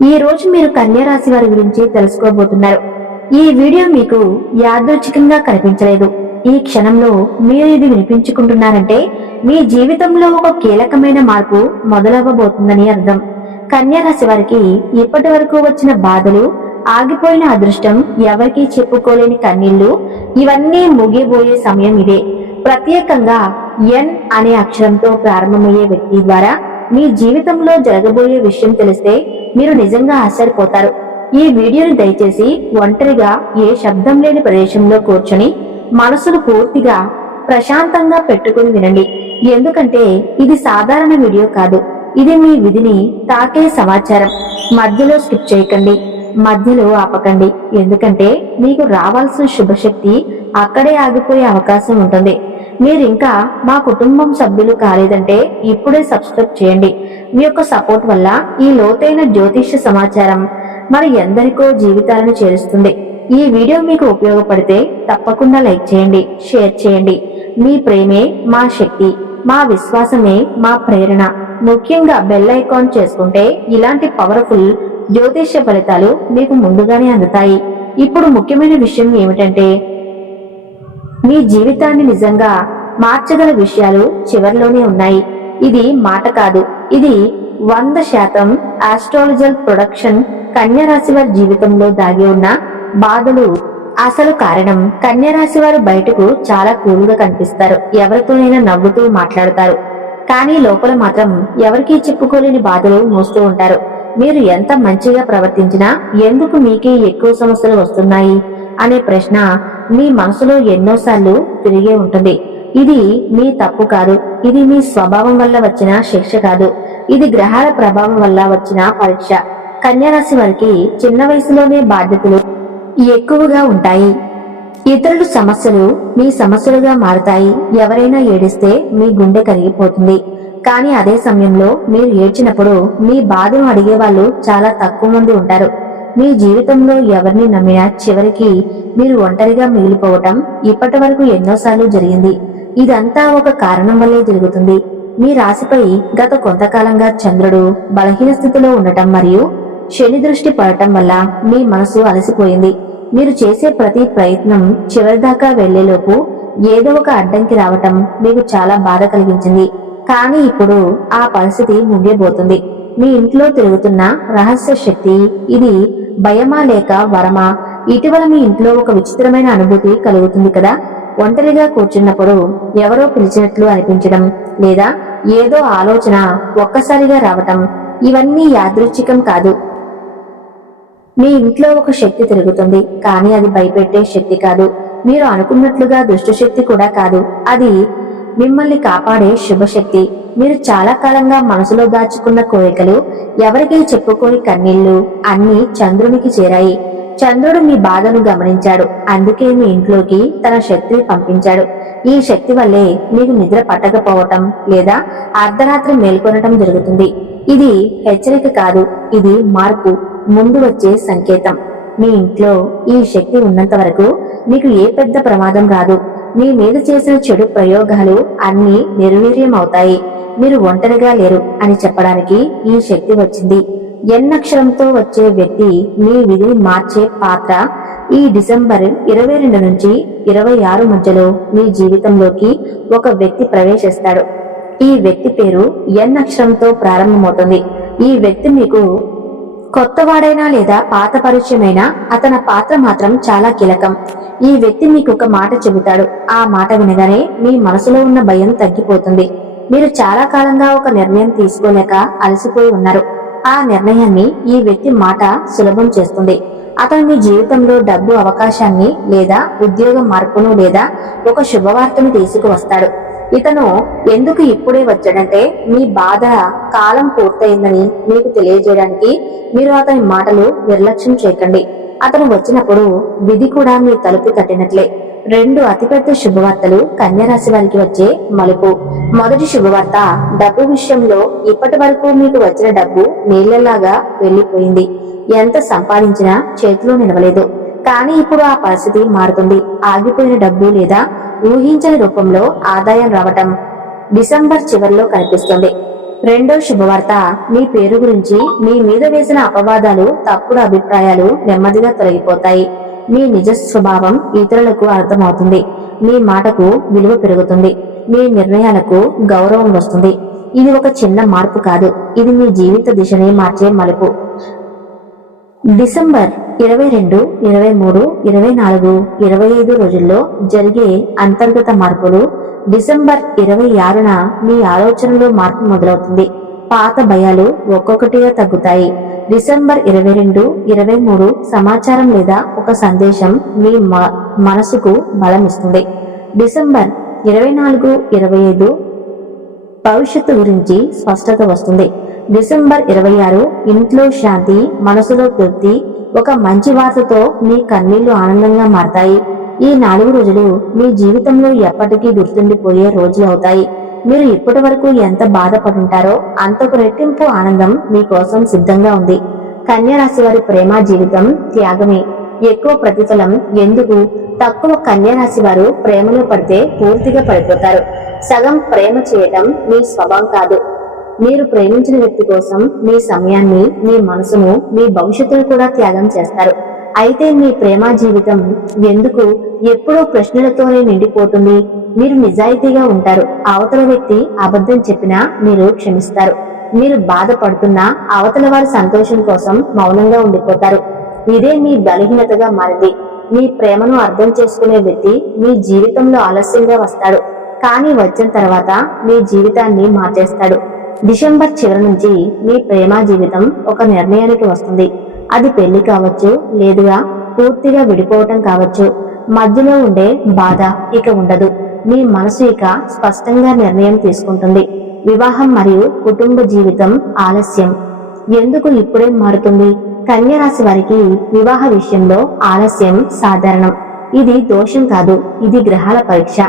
ఈ రోజు మీరు కన్యా రాశి వారి గురించి తెలుసుకోబోతున్నారు. ఈ వీడియో మీకు యాదృచ్ఛికంగా కనిపించలేదు. ఈ క్షణంలో మీరు ఇది వినిపించుకుంటున్నారంటే మీ జీవితంలో ఒక కీలకమైన మార్పు మొదలవ్వబోతుందని అర్థం. కన్యా రాశి వారికి ఇప్పటి వరకు వచ్చిన బాధలు, ఆగిపోయిన అదృష్టం, ఎవరికీ చెప్పుకోలేని కన్నీళ్లు, ఇవన్నీ ముగియబోయే సమయం ఇదే. ప్రత్యేకంగా ఎన్ అనే అక్షరంతో ప్రారంభమయ్యే వ్యక్తి ద్వారా మీ జీవితంలో జరగబోయే విషయం తెలిస్తే మీరు నిజంగా ఆశ్చర్యపోతారు. ఈ వీడియోని దయచేసి ఒంటరిగా ఏ శబ్దం లేని ప్రదేశంలో కూర్చొని మనసును పూర్తిగా ప్రశాంతంగా పెట్టుకుని వినండి. ఎందుకంటే ఇది సాధారణ వీడియో కాదు, ఇది మీ విధిని తాకే సమాచారం. మధ్యలో స్కిప్ చేయకండి, మధ్యలో ఆపకండి. ఎందుకంటే మీకు రావాల్సిన శుభశక్తి అక్కడే ఆగిపోయే అవకాశం ఉంటుంది. మీరింకా మా కుటుంబం సభ్యులు కాలేదంటే ఇప్పుడే సబ్స్క్రైబ్ చేయండి. మీ యొక్క సపోర్ట్ వల్ల ఈ లోతైన జ్యోతిష్య సమాచారం మరి ఎందరికో జీవితాలను చేరుస్తుంది. ఈ వీడియో మీకు ఉపయోగపడితే తప్పకుండా లైక్ చేయండి, షేర్ చేయండి. మీ ప్రేమే మా శక్తి, మా విశ్వాసమే మా ప్రేరణ. ముఖ్యంగా బెల్ ఐకాన్ చేసుకుంటే ఇలాంటి పవర్ఫుల్ జ్యోతిష్య ఫలితాలు మీకు ముందుగానే అందుతాయి. ఇప్పుడు ముఖ్యమైన విషయం ఏమిటంటే, మీ జీవితాన్ని నిజంగా మార్చగల విషయాలు చివరిలోనే ఉన్నాయి. ఇది మాట కాదు, ఇది 100% ఆస్ట్రాలజల్ ప్రొడక్షన్. కన్యా రాశి వారి జీవితంలో దాగి ఉన్న బాధలు అసలు కారణం. కన్యా రాశి వారు బయటకు చాలా కూల్గా కనిపిస్తారు, ఎవరితోనైనా నవ్వుతూ మాట్లాడతారు. కానీ లోపల మాత్రం ఎవరికీ చెప్పుకోలేని బాధలు మోస్తూ ఉంటారు. మీరు ఎంత మంచిగా ప్రవర్తించినా ఎందుకు మీకే ఎక్కువ సమస్యలు వస్తున్నాయి అనే ప్రశ్న మీ మనసులో ఎన్నోసార్లు తిరిగే ఉంటుంది. ఇది మీ తప్పు కాదు, ఇది మీ స్వభావం వల్ల వచ్చిన శిక్ష కాదు, ఇది గ్రహాల ప్రభావం వల్ల వచ్చిన పరీక్ష. కన్యా రాశి వారికి చిన్న వయసులోనే బాధ్యతలు ఎక్కువగా ఉంటాయి. ఇతరుల సమస్యలు మీ సమస్యలుగా మారుతాయి. ఎవరైనా ఏడిస్తే మీ గుండె కరిగిపోతుంది. కానీ అదే సమయంలో మీరు ఏడ్చినప్పుడు మీ బాధను అడిగే వాళ్ళు చాలా తక్కువ మంది ఉంటారు. మీ జీవితంలో ఎవరిని నమ్మినా చివరికి మీరు ఒంటరిగా మిగిలిపోవటం ఇప్పటి వరకు ఎన్నోసార్లు జరిగింది. ఇదంతా ఒక కారణం వల్లే జరుగుతుంది. మీ రాశిపై గత కొంతకాలంగా చంద్రుడు బలహీన స్థితిలో ఉండటం మరియు శని దృష్టి పడటం వల్ల మీ మనసు అలసిపోయింది. మీరు చేసే ప్రతి ప్రయత్నం చివరిదాకా వెళ్లేలోపు ఏదో ఒక అడ్డంకి రావటం మీకు చాలా బాధ కలిగించింది. కానీ ఇప్పుడు ఆ పరిస్థితి ముగియబోతుంది. మీ ఇంట్లో తిరుగుతున్న రహస్య శక్తి ఇది భయమా లేక వరమా? ఇటీవల మీ ఇంట్లో ఒక విచిత్రమైన అనుభూతి కలుగుతుంది కదా. ఒంటరిగా కూర్చున్నప్పుడు ఎవరో పిలిచినట్లు అనిపించడం, లేదా ఏదో ఆలోచన ఒక్కసారిగా రావటం, ఇవన్నీ యాదృచ్ఛికం కాదు. మీ ఇంట్లో ఒక శక్తి తిరుగుతుంది, కానీ అది భయపెట్టే శక్తి కాదు. మీరు అనుకున్నట్లుగా దుష్టశక్తి కూడా కాదు. అది మిమ్మల్ని కాపాడే శుభశక్తి. మీరు చాలా కాలంగా మనసులో దాచుకున్న కోరికలు, ఎవరికీ చెప్పుకోని కన్నీళ్లు అన్నీ చంద్రునికి చేరాయి. చంద్రుడు మీ బాధను గమనించాడు, అందుకే మీ ఇంట్లోకి తన శక్తిని పంపించాడు. ఈ శక్తి వల్లే మీకు నిద్ర పట్టకపోవటం లేదా అర్ధరాత్రి మేల్కొనటం జరుగుతుంది. ఇది హెచ్చరిక కాదు, ఇది మార్పు ముందు వచ్చే సంకేతం. మీ ఇంట్లో ఈ శక్తి ఉన్నంత వరకు మీకు ఏ పెద్ద ప్రమాదం రాదు. మీ మీద చేసిన చెడు ప్రయోగాలు అన్నీ నిర్వీర్యం అవుతాయి. మీరు ఒంటరిగా లేరు అని చెప్పడానికి ఈ శక్తి వచ్చింది. ఎన్ అక్షరంతో వచ్చే వ్యక్తి మీ విధిని మార్చే పాత్ర. ఈ డిసెంబర్ 22 నుంచి 26 మధ్యలో మీ జీవితంలోకి ఒక వ్యక్తి ప్రవేశిస్తాడు. ఈ వ్యక్తి పేరు ఎన్ అక్షరంతో ప్రారంభమవుతుంది. ఈ వ్యక్తి మీకు కొత్తవాడైనా లేదా పాత పరిచయమైనా అతని పాత్ర మాత్రం చాలా కీలకం. ఈ వ్యక్తి మీకు ఒక మాట చెబుతాడు. ఆ మాట వినగానే మీ మనసులో ఉన్న భయం తగ్గిపోతుంది. మీరు చాలా కాలంగా ఒక నిర్ణయం తీసుకోలేక అలసిపోయి ఉన్నారు. ఆ నిర్ణయాన్ని ఈ వ్యక్తి మాట సులభం చేస్తుంది. అతను మీ జీవితంలో డబ్బు అవకాశాన్ని లేదా ఉద్యోగ మార్పును లేదా ఒక శుభవార్తను తీసుకువస్తాడు. ఇతను ఎందుకు ఇప్పుడే వచ్చాడంటే మీ బాధ కాలం పూర్తయిందని మీకు తెలియజేయడానికి. మీరు అతని మాటలు నిర్లక్ష్యం చేయకండి. అతను వచ్చినప్పుడు విధి కూడా మీ తలుపు తట్టినట్లే. 2 అతిపెద్ద శుభవార్తలు కన్యా రాశి వారికి వచ్చే మలుపు. మొదటి శుభవార్త, డబ్బు విషయంలో ఇప్పటి వరకు మీకు వచ్చిన డబ్బు నీళ్లలాగా వెళ్లిపోయింది. ఎంత సంపాదించినా చేతిలో నిలవలేదు. కానీ ఇప్పుడు ఆ పరిస్థితి మారుతుంది. ఆగిపోయిన డబ్బు లేదా ఊహించని రూపంలో ఆదాయం రావటం డిసెంబర్ చివరిలో కనిపిస్తుంది. రెండో శుభవార్త, మీ పేరు గురించి మీ మీద వేసిన అపవాదాలు, తప్పుడు అభిప్రాయాలు నెమ్మదిగా తొలగిపోతాయి. మీ నిజ స్వభావం ఇతరులకు అర్థమవుతుంది. మీ మాటకు విలువ పెరుగుతుంది. మీ నిర్ణయాలకు గౌరవం వస్తుంది. ఇది ఒక చిన్న మార్పు కాదు, ఇది మీ జీవిత దిశని మార్చే మలుపు. డిసెంబర్ 22, 23, 24, 25 రోజుల్లో జరిగే అంతర్గత మార్పులు. డిసెంబర్ 26న మీ ఆలోచనలో మార్పు మొదలవుతుంది. పాత భయాలు ఒక్కొక్కటిగా తగ్గుతాయి. డిసెంబర్ 22, 23 సమాచారం లేదా ఒక సందేశం మీ మనసుకు బలం ఇస్తుంది. డిసెంబర్ 24, 25 భవిష్యత్తు గురించి స్పష్టత వస్తుంది. డిసెంబర్ 26 ఇంట్లో శాంతి, మనసులో తృప్తి, ఒక మంచి వార్తతో మీ కన్నీళ్లు ఆనందంగా మారతాయి. ఈ 4 రోజులు మీ జీవితంలో ఎప్పటికీ గుర్తుండిపోయే రోజులు అవుతాయి. మీరు ఇప్పటి వరకు ఎంత బాధపడుంటారో అంతకు రెట్టింపు ఆనందం మీకోసం సిద్ధంగా ఉంది. కన్యా రాశి వారి ప్రేమ జీవితం త్యాగమే. ఎక్కువ ప్రతిఫలం ఎందుకు? తక్కువ కన్యా రాశి వారు ప్రేమలో పడితే పూర్తిగా పడిపోతారు. సగం ప్రేమ చేయటం మీ స్వభావం కాదు. మీరు ప్రేమించిన వ్యక్తి కోసం మీ సమయాన్ని, మీ మనసును, మీ భవిష్యత్తును కూడా త్యాగం చేస్తారు. అయితే మీ ప్రేమ జీవితం ఎందుకు ఎప్పుడూ ప్రశ్నలతోనే నిండిపోతుంది? మీరు నిజాయితీగా ఉంటారు. అవతల వ్యక్తి అబద్ధం చెప్పినా మీరు క్షమిస్తారు. మీరు బాధపడుతున్నా అవతల వారి సంతోషం కోసం మౌనంగా ఉండిపోతారు. ఇదే మీ బలహీనతగా మారింది. మీ ప్రేమను అర్థం చేసుకునే వ్యక్తి మీ జీవితంలో ఆలస్యంగా వస్తాడు, కానీ వచ్చిన తర్వాత మీ జీవితాన్ని మార్చేస్తాడు. డిసెంబర్ చివరి నుంచి మీ ప్రేమ జీవితం ఒక నిర్ణయానికి వస్తుంది. అది పెళ్లి కావచ్చు, లేదుగా పూర్తిగా విడిపోవటం కావచ్చు. మధ్యలో ఉండే బాధ ఇక ఉండదు. మీ మనసు ఇక స్పష్టంగా నిర్ణయం తీసుకుంటుంది. వివాహం మరియు కుటుంబ జీవితం ఆలస్యం ఎందుకు ఇప్పుడే మారుతుంది? కన్యా రాశి వారికి వివాహ విషయంలో ఆలస్యం సాధారణం. ఇది దోషం కాదు, ఇది గ్రహాల పరీక్ష.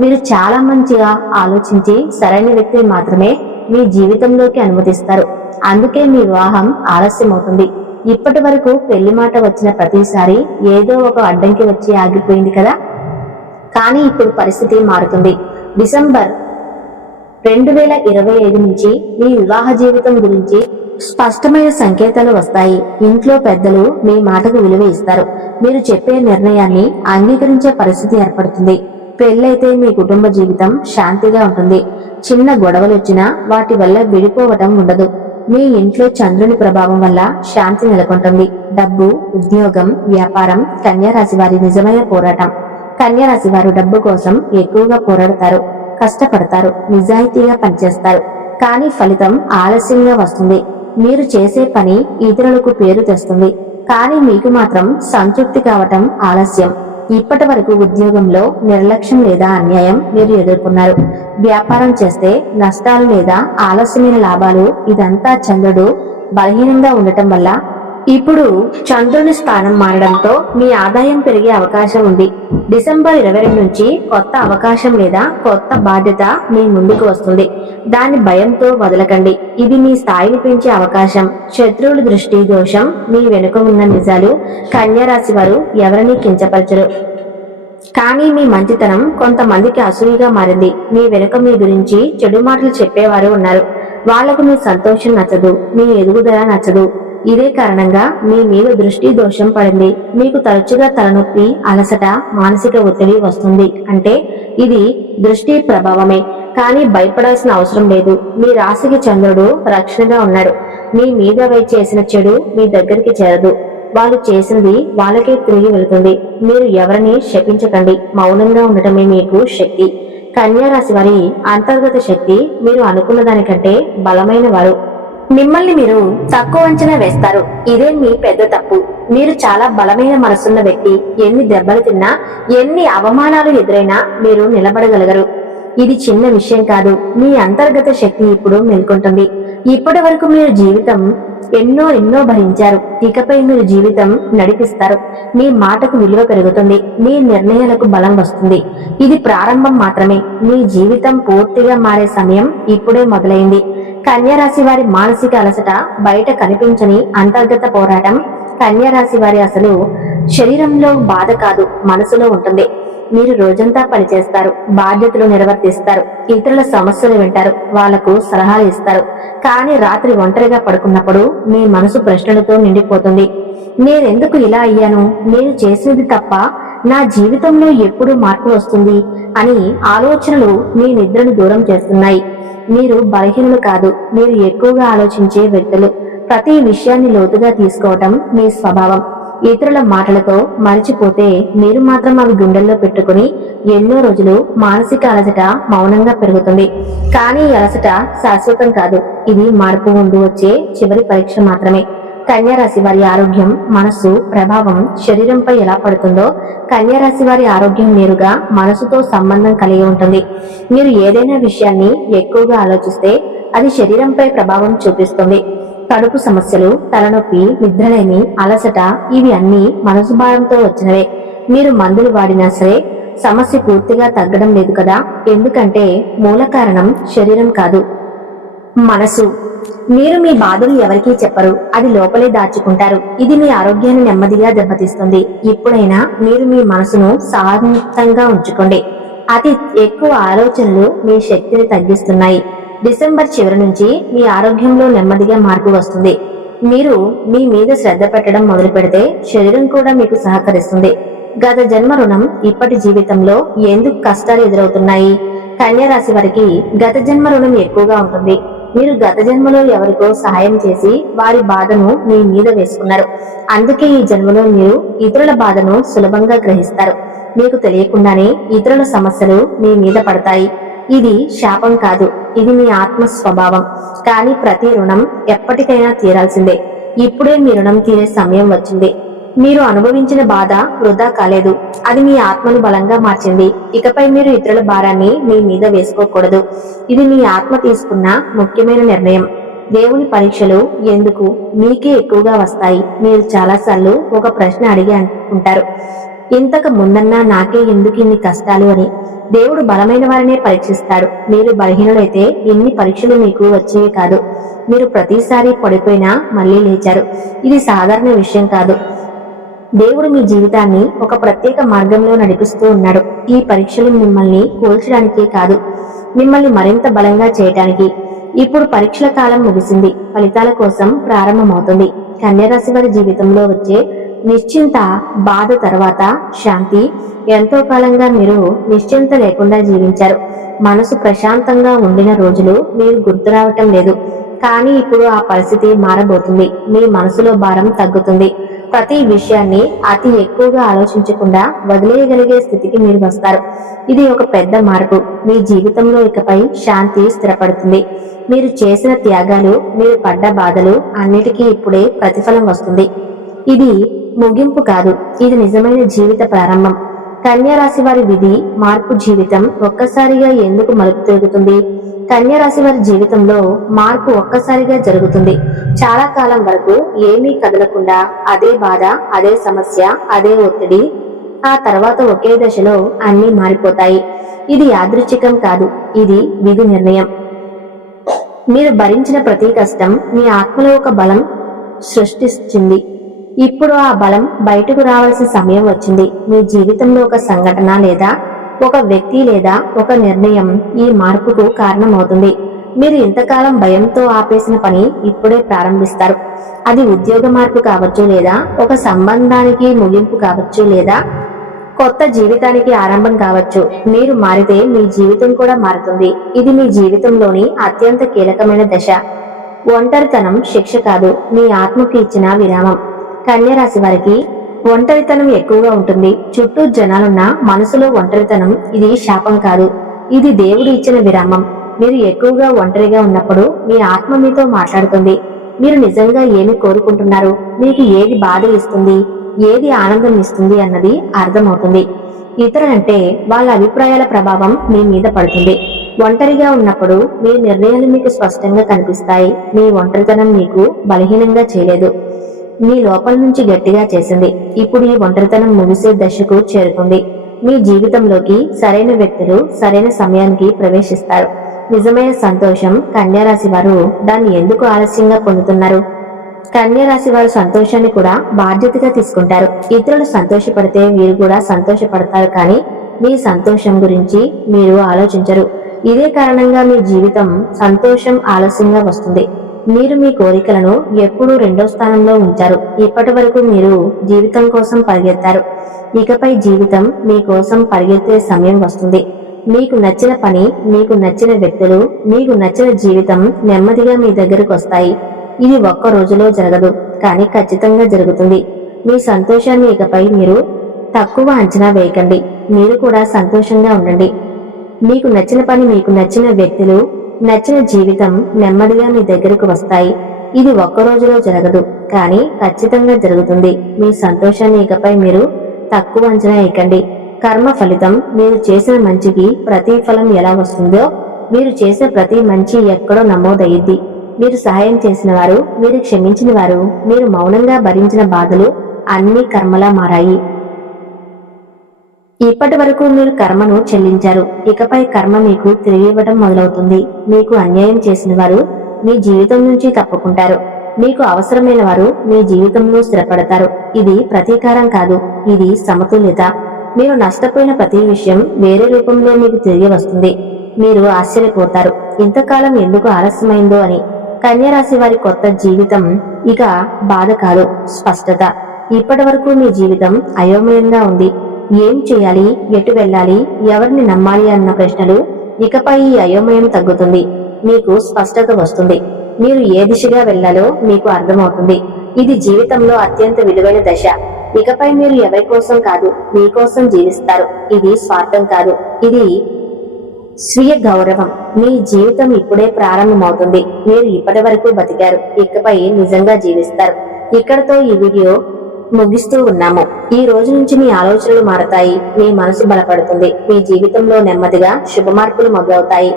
మీరు చాలా మంచిగా ఆలోచించి సరైన వ్యక్తిని మాత్రమే మీ జీవితంలోకి అనుమతిస్తారు. అందుకే మీ వివాహం ఆలస్యం అవుతుంది. ఇప్పటి వరకు పెళ్లి మాట వచ్చిన ప్రతిసారి ఏదో ఒక అడ్డంకి వచ్చి ఆగిపోయింది కదా, కానీ ఇప్పుడు పరిస్థితి మారుతుంది. డిసెంబర్ 2025 నుంచి మీ వివాహ జీవితం గురించి స్పష్టమైన సంకేతాలు వస్తాయి. ఇంట్లో పెద్దలు మీ మాటకు విలువ ఇస్తారు. మీరు చెప్పే నిర్ణయాన్ని అంగీకరించే పరిస్థితి ఏర్పడుతుంది. పెళ్ళైతే మీ కుటుంబ జీవితం శాంతిగా ఉంటుంది. చిన్న గొడవలు వచ్చినా వాటి వల్ల విడిపోవటం ఉండదు. మీ ఇంట్లో చంద్రుని ప్రభావం వల్ల శాంతి నెలకొంటుంది. డబ్బు, ఉద్యోగం, వ్యాపారం కన్యా రాశి వారి నిజమైన పోరాటం. కన్యా రాశి వారు డబ్బు కోసం ఎక్కువగా పోరాడతారు, కష్టపడతారు, నిజాయితీగా పనిచేస్తారు. కానీ ఫలితం ఆలస్యంగా వస్తుంది. మీరు చేసే పని ఇతరులకు పేరు తెస్తుంది, కానీ మీకు మాత్రం సంతృప్తి కావటం ఆలస్యం. ఇప్పటి వరకు ఉద్యోగంలో నిర్లక్ష్యం లేదా అన్యాయం మీరు ఎదుర్కొన్నారు. వ్యాపారం చేస్తే నష్టాలు లేదా ఆలస్యమైన లాభాలు. ఇదంతా చంద్రుడు బలహీనంగా ఉండటం వల్ల. ఇప్పుడు చంద్రుని స్థానం మారడంతో మీ ఆదాయం పెరిగే అవకాశం ఉంది. డిసెంబర్ 22 నుంచి కొత్త అవకాశం లేదా కొత్త బాధ్యత మీ ముందుకు వస్తుంది. దాని భయంతో వదలకండి. ఇది మీ స్థాయిని పెంచే అవకాశం. శత్రువుల దృష్టి దోషం మీ వెనుక ఉన్న నిజాలు. కన్యా రాశి వారు ఎవరిని కించపరచరు, కానీ మీ మంచితనం కొంతమందికి అసూయగా మారింది. మీ వెనుక మీ గురించి చెడు మాటలు చెప్పేవారు ఉన్నారు. వాళ్లకు మీ సంతోషం నచ్చదు, మీ ఎదుగుదల నచ్చదు. ఇదే కారణంగా మీ మీద దృష్టి దోషం పడింది. మీకు తరచుగా తలనొప్పి, అలసట, మానసిక ఒత్తిడి వస్తుంది. అంటే ఇది దృష్టి ప్రభావమే, కానీ భయపడాల్సిన అవసరం లేదు. మీ రాశికి చంద్రుడు రక్షణగా ఉన్నాడు. మీ మీద చేసిన చెడు మీ దగ్గరికి చేరదు. వాళ్ళు చేసినది వాళ్ళకే తిరిగి వెళుతుంది. మీరు ఎవరిని శపించకండి. మౌనంగా ఉండటమే మీకు శక్తి. కన్యా రాశి వారి అంతర్గత శక్తి మీరు అనుకున్న దానికంటే బలమైన వారు. మిమ్మల్ని మీరు తక్కువ అంచనా వేస్తారు. ఇదే మీ పెద్ద తప్పు. మీరు చాలా బలమైన మనసున్న వ్యక్తి. ఎన్ని దెబ్బలు తిన్నా, ఎన్ని అవమానాలు ఎదురైనా మీరు నిలబడగలగరు. ఇది చిన్న విషయం కాదు. మీ అంతర్గత శక్తి ఇప్పుడు మేల్కొంటుంది. ఇప్పటి వరకు మీరు జీవితం ఎన్నో భరించారు. ఇకపై మీరు జీవితం నడిపిస్తారు. మీ మాటకు విలువ పెరుగుతుంది. మీ నిర్ణయాలకు బలం వస్తుంది. ఇది ప్రారంభం మాత్రమే. మీ జీవితం పూర్తిగా మారే సమయం ఇప్పుడే మొదలైంది. కన్యా రాశి వారి మానసిక అలసట బయట కనిపించని అంతర్గత పోరాటం. కన్యా రాశి వారి అసలు శరీరంలో బాధ కాదు, మనసులో ఉంటుంది. మీరు రోజంతా పనిచేస్తారు, బాధ్యతలు నిర్వర్తిస్తారు, ఇతరుల సమస్యలు వింటారు, వాళ్లకు సలహాలు ఇస్తారు. కానీ రాత్రి ఒంటరిగా పడుకున్నప్పుడు మీ మనసు ప్రశ్నలతో నిండిపోతుంది. నేనెందుకు ఇలా అయ్యాను? నేను చేసినది తప్ప? నా జీవితంలో ఎప్పుడు మార్పు వస్తుంది అని ఆలోచనలు మీ నిద్రను దూరం చేస్తున్నాయి. మీరు బలహీనులు కాదు, మీరు ఎక్కువగా ఆలోచించే వ్యక్తులు. ప్రతి విషయాన్ని లోతుగా తీసుకోవటం మీ స్వభావం. ఇతరుల మాటలతో మరిచిపోతే మీరు మాత్రం అవి గుండెల్లో పెట్టుకుని ఎన్నో రోజులు మానసిక అలసట మౌనంగా పెరుగుతుంది. కానీ ఈ అలసట శాశ్వతం కాదు. ఇది మార్పు ముందు వచ్చే చివరి పరీక్ష మాత్రమే. కన్యారాశి వారి ఆరోగ్యం, మనస్సు ప్రభావం శరీరంపై ఎలా పడుతుందో కన్యారాశి వారి ఆరోగ్యం నేరుగా మనసుతో సంబంధం కలిగి ఉంటుంది. మీరు ఏదైనా విషయాన్ని ఎక్కువగా ఆలోచిస్తే అది శరీరంపై ప్రభావం చూపిస్తుంది. కడుపు సమస్యలు, తలనొప్పి, నిద్రలేమి, అలసట ఇవి అన్నీ మనసు భారంతో వచ్చినవే. మీరు మందులు వాడినా సరే సమస్య పూర్తిగా తగ్గడం లేదు కదా. ఎందుకంటే మూల కారణం శరీరం కాదు, మనసు. మీరు మీ బాధలు ఎవరికీ చెప్పరు, అది లోపలే దాచుకుంటారు. ఇది మీ ఆరోగ్యాన్ని నెమ్మదిగా దెబ్బతీస్తుంది. ఇప్పుడైనా మీరు మీ మనసును శాంతంగా ఉంచుకోండి. అతి ఎక్కువ ఆలోచనలు మీ శక్తిని తగ్గిస్తున్నాయి. డిసెంబర్ చివరి నుంచి మీ ఆరోగ్యంలో నెమ్మదిగా మార్పు వస్తుంది. మీరు మీ మీద శ్రద్ధ పెట్టడం మొదలు పెడితే శరీరం కూడా మీకు సహకరిస్తుంది. గత జన్మ రుణం ఇప్పటి జీవితంలో ఎందుకు కష్టాలు ఎదురవుతున్నాయి? కన్యారాశి వారికి గత జన్మ రుణం ఎక్కువగా ఉంటుంది. మీరు గత జన్మలో ఎవరికో సహాయం చేసి వారి బాధను మీ మీద వేసుకున్నారు. అందుకే ఈ జన్మలో మీరు ఇతరుల బాధను సులభంగా గ్రహిస్తారు. మీకు తెలియకుండానే ఇతరుల సమస్యలు మీ మీద పడతాయి. ఇది శాపం కాదు, ఇది మీ ఆత్మ స్వభావం. కానీ ప్రతి రుణం ఎప్పటికైనా తీరాల్సిందే. ఇప్పుడే మీ రుణం తీరే సమయం వచ్చింది. మీరు అనుభవించిన బాధ వృధా కాలేదు, అది మీ ఆత్మను బలంగా మార్చింది. ఇకపై మీరు ఇతరుల భారాన్ని మీ మీద వేసుకోకూడదు. ఇది మీ ఆత్మ తీసుకున్న ముఖ్యమైన నిర్ణయం. దేవుని పరీక్షలు ఎందుకు మీకే ఎక్కువగా వస్తాయి? మీరు చాలాసార్లు ఒక ప్రశ్న అడిగి ఉంటారు, ఇంతకు ముందన్నా నాకే ఎందుకు ఇన్ని కష్టాలు అని. దేవుడు బలమైన వారినే పరీక్షిస్తాడు. మీరు బలహీనులైతే ఇన్ని పరీక్షలు మీకు వచ్చేవి కాదు. మీరు ప్రతిసారి పడిపోయినా మళ్లీ లేచారు. ఇది సాధారణ విషయం కాదు. దేవుడు మీ జీవితాన్ని ఒక ప్రత్యేక మార్గంలో నడిపిస్తూ ఉన్నాడు. ఈ పరీక్షలు మిమ్మల్ని కూల్చడానికే కాదు, మిమ్మల్ని మరింత బలంగా చేయటానికి. ఇప్పుడు పరీక్షల కాలం ముగిసింది, ఫలితాల కోసం ప్రారంభమవుతుంది. కన్యారాశి వారి జీవితంలో వచ్చే నిశ్చింత బాధ తర్వాత శాంతి. ఎంతో కాలంగా మీరు నిశ్చింత లేకుండా జీవించారు. మనసు ప్రశాంతంగా ఉండిన రోజులు మీరు గుర్తు రావటం లేదు. కానీ ఇప్పుడు ఆ పరిస్థితి మారబోతుంది. మీ మనసులో భారం తగ్గుతుంది. ప్రతి విషయాన్ని అతి ఎక్కువగా ఆలోచించకుండా వదిలేయగలిగే స్థితికి మీరు వస్తారు. ఇది ఒక పెద్ద మార్పు. మీ జీవితంలో ఇకపై శాంతి స్థిరపడుతుంది. మీరు చేసిన త్యాగాలు, మీరు పడ్డ బాధలు అన్నిటికీ ఇప్పుడే ప్రతిఫలం వస్తుంది. ఇది ముగింపు కాదు, ఇది నిజమైన జీవిత ప్రారంభం. కన్యారాశి వారి విధి మార్పు జీవితం ఒక్కసారిగా ఎందుకు మలుపు తిరుగుతుంది? కన్యారాశి వారి జీవితంలో మార్పు ఒక్కసారిగా జరుగుతుంది. చాలా కాలం వరకు ఏమీ కదలకుండా అదే బాధ, అదే సమస్య, అదే ఒత్తిడి. ఆ తర్వాత ఒకే దశలో అన్నీ మారిపోతాయి. ఇది యాదృచ్ఛికం కాదు, ఇది విధి నిర్ణయం. మీరు భరించిన ప్రతి కష్టం మీ ఆత్మలో ఒక బలం సృష్టించింది. ఇప్పుడు ఆ బలం బయటకు రావాల్సిన సమయం వచ్చింది. మీ జీవితంలో ఒక సంఘటన లేదా ఒక వ్యక్తి లేదా ఒక నిర్ణయం ఈ మార్పుకు కారణమవుతుంది. మీరు ఇంతకాలం భయంతో ఆపేసిన పని ఇప్పుడే ప్రారంభిస్తారు. అది ఉద్యోగ మార్పు కావచ్చు, లేదా ఒక సంబంధానికి ముగింపు కావచ్చు, లేదా కొత్త జీవితానికి ఆరంభం కావచ్చు. మీరు మారితే మీ జీవితం కూడా మారుతుంది. ఇది మీ జీవితంలోని అత్యంత కీలకమైన దశ. ఒంటరితనం శిక్ష కాదు, మీ ఆత్మకి ఇచ్చిన విరామం. కన్యారాశి వారికి ఒంటరితనం ఎక్కువగా ఉంటుంది. చుట్టూ జనాలున్న మనసులో ఒంటరితనం ఇది శాపం కాదు, ఇది దేవుడు ఇచ్చిన విరామం. మీరు ఎక్కువగా ఒంటరిగా ఉన్నప్పుడు మీ ఆత్మ మీతో మాట్లాడుతుంది. మీరు నిజంగా ఏమి కోరుకుంటున్నారు, మీకు ఏది బాధ ఇస్తుంది, ఏది ఆనందం ఇస్తుంది అన్నది అర్థమవుతుంది. ఇతరులంటే వాళ్ళ అభిప్రాయాల ప్రభావం మీ మీద పడుతుంది. ఒంటరిగా ఉన్నప్పుడు మీ నిర్ణయాలు మీకు స్పష్టంగా కనిపిస్తాయి. మీ ఒంటరితనం మీకు బలహీనంగా చేయలేదు, మీ లోపల నుంచి గట్టిగా చేసింది. ఇప్పుడు ఈ ఒంటరితనం ముగిసే దశకు చేరుకుంది. మీ జీవితంలోకి సరైన వ్యక్తులు సరైన సమయానికి ప్రవేశిస్తారు. నిజమైన సంతోషం కన్యారాశి వారు దాన్ని ఎందుకు ఆలస్యంగా పొందుతున్నారు? కన్యారాశి వారు సంతోషాన్ని కూడా బాధ్యతగా తీసుకుంటారు. ఇతరులు సంతోషపడితే వీరు కూడా సంతోషపడతారు. కానీ మీ సంతోషం గురించి మీరు ఆలోచించరు. ఇదే కారణంగా మీ జీవితం సంతోషం ఆలస్యంగా వస్తుంది. మీరు మీ కోరికలను ఎప్పుడూ రెండో స్థానంలో ఉంచారు. ఇప్పటి వరకు మీరు జీవితం కోసం పరిగెత్తారు. ఇకపై జీవితం మీకోసం పరిగెత్తే సమయం వస్తుంది. మీకు నచ్చిన పని, మీకు నచ్చిన వ్యక్తులు, మీకు నచ్చిన జీవితం నెమ్మదిగా మీ దగ్గరకు వస్తాయి. ఇది ఒక్క రోజులో జరగదు, కానీ ఖచ్చితంగా జరుగుతుంది. మీ సంతోషాన్ని ఇకపై మీరు తక్కువ అంచనా వేయకండి. మీరు కూడా సంతోషంగా ఉండండి. మీకు నచ్చిన పని, మీకు నచ్చిన వ్యక్తులు, నచ్చిన జీవితం నెమ్మదిగా మీ దగ్గరకు వస్తాయి. ఇది ఒక్క రోజులో జరగదు, కానీ ఖచ్చితంగా జరుగుతుంది. మీ సంతోషాన్ని ఇకపై మీరు తక్కువ అంచనా వేయకండి. కర్మ ఫలితం. మీరు చేసిన మంచికి ప్రతిఫలం ఎలా వస్తుందో మీరు చేసిన ప్రతి మంచి ఎక్కడో నమోదయ్యిద్ది. మీరు సహాయం చేసిన వారు, మీరు క్షమించిన వారు, మీరు మౌనంగా భరించిన బాధలు అన్ని కర్మలా మారాయి. ఇప్పటి వరకు మీరు కర్మను చెల్లించారు. ఇకపై కర్మ మీకు తిరిగి ఇవ్వడం మొదలవుతుంది. మీకు అన్యాయం చేసిన వారు మీ జీవితం నుంచి తప్పుకుంటారు. మీకు అవసరమైన వారు మీ జీవితంలో స్థిరపడతారు. ఇది ప్రతీకారం కాదు, ఇది సమతుల్యత. మీరు నష్టపోయిన ప్రతి విషయం వేరే రూపంలో మీకు తిరిగి వస్తుంది. మీరు ఆశ్చర్యపోతారు, ఇంతకాలం ఎందుకు ఆలస్యమైందో అని. కన్యరాశి వారి కొత్త జీవితం ఇక బాధ కాదు, స్పష్టత. ఇప్పటి వరకు మీ జీవితం అయోమయంగా ఉంది. ఏం చేయాలి, ఎటు వెళ్ళాలి, ఎవరిని నమ్మాలి అన్న ప్రశ్నలు. ఇకపై ఈ అయోమయం తగ్గుతుంది. మీకు స్పష్టత వస్తుంది. మీరు ఏ దిశగా వెళ్లాలో మీకు అర్థమవుతుంది. ఇది జీవితంలో అత్యంత విలువైన దశ. ఇకపై మీరు ఎవరి కోసం కాదు, మీకోసం జీవిస్తారు. ఇది స్వార్థం కాదు, ఇది స్వీయ గౌరవం. మీ జీవితం ఇప్పుడే ప్రారంభమవుతుంది. మీరు ఇప్పటి వరకు బతికారు, ఇకపై నిజంగా జీవిస్తారు. ఇక్కడతో ఈ వీడియో ముగిస్తూ ఉన్నాము. ఈ రోజు నుంచి మీ ఆలోచనలు మారతాయి, మీ మనసు బలపడుతుంది, మీ జీవితంలో నెమ్మదిగా శుభ మార్పులు మొదలవుతాయి.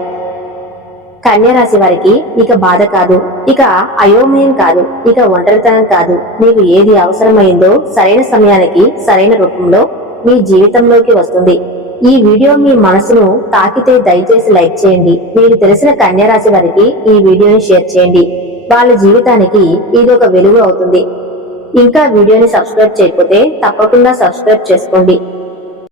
కన్యరాశి వారికి ఇక బాధ కాదు, ఇక అయోమయం కాదు, ఇక ఒంటరితనం కాదు. మీకు ఏది అవసరమైందో సరైన సమయానికి సరైన రూపంలో మీ జీవితంలోకి వస్తుంది. ఈ వీడియో మీ మనసును తాకితే దయచేసి లైక్ చేయండి. మీకు తెలిసిన కన్యరాశి వారికి ఈ వీడియోని షేర్ చేయండి. వాళ్ళ జీవితానికి ఇది ఒక వెలుగు అవుతుంది. ఇంకా వీడియోని సబ్స్క్రైబ్ చేయకపోతే తప్పకుండా సబ్స్క్రైబ్ చేసుకోండి.